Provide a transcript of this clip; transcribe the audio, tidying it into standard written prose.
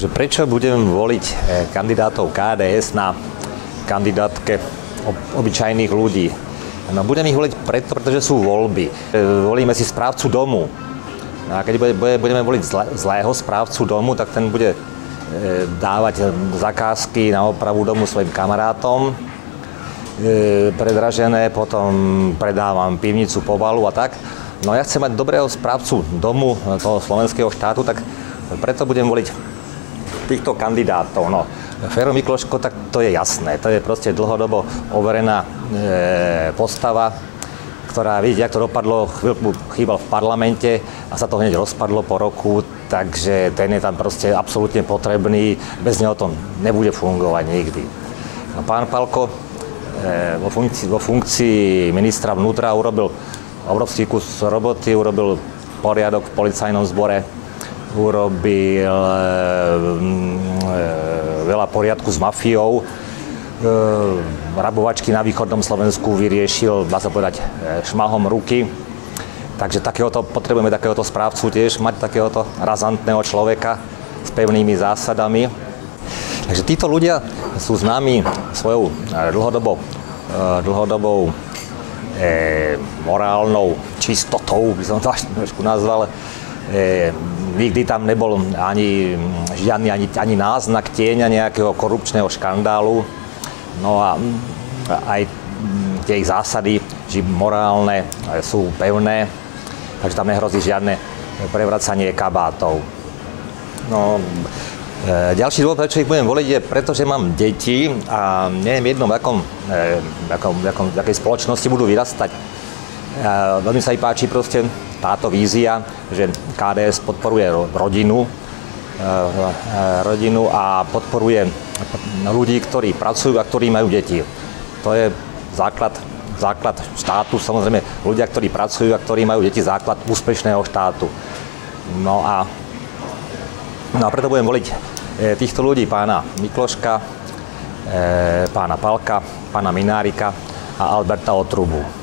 Takže prečo budem voliť kandidátov KDS na kandidátke obyčajných ľudí? No, budem ich voliť preto, pretože sú voľby. Volíme si správcu domu. No a keď budeme voliť zlého správcu domu, tak ten bude dávať zakázky na opravu domu svojim kamarátom, predražené, potom predávam pivnicu po balu a tak. No ja chcem mať dobrého správcu domu toho slovenského štátu, tak preto budem voliť týchto kandidátov. No, Fero Mikloško, tak to je jasné. To je proste dlhodobo overená postava, ktorá, vidíte, jak to dopadlo, chvíľku chýbal v parlamente a sa to hneď rozpadlo po roku, takže ten je tam proste absolútne potrebný, bez neho to nebude fungovať nikdy. A pán Palko vo funkcii ministra vnútra urobil obrovský kus roboty, urobil poriadok v policajnom zbore, urobil veľa poriadku s mafiou, rabovačky na východnom Slovensku vyriešil, dá sa povedať, šmahom ruky. Takže potrebujeme takéhoto správcu tiež, mať takéhoto razantného človeka s pevnými zásadami. Takže títo ľudia sú známi svojou dlhodobou morálnou čistotou, by som to až trošku nazval. Nikdy tam nebol ani náznak tieňa nejakého korupčného škandálu. No a aj tie ich zásady, že morálne, sú pevné, takže tam nehrozí žiadne prevracanie kabátov. No, ďalší dôvod, prečo ich budem voliť, je preto, že mám deti a neviem jednom, v akej spoločnosti budú vyrastať. Veľmi sa mi páči proste táto vízia, že KDS podporuje rodinu a podporuje ľudí, ktorí pracujú a ktorí majú deti. To je základ štátu, samozrejme ľudia, ktorí pracujú a ktorí majú deti, základ úspešného štátu. No a preto budem voliť týchto ľudí, pána Mikloška, pána Palka, pána Minárika a Alberta Otrubu.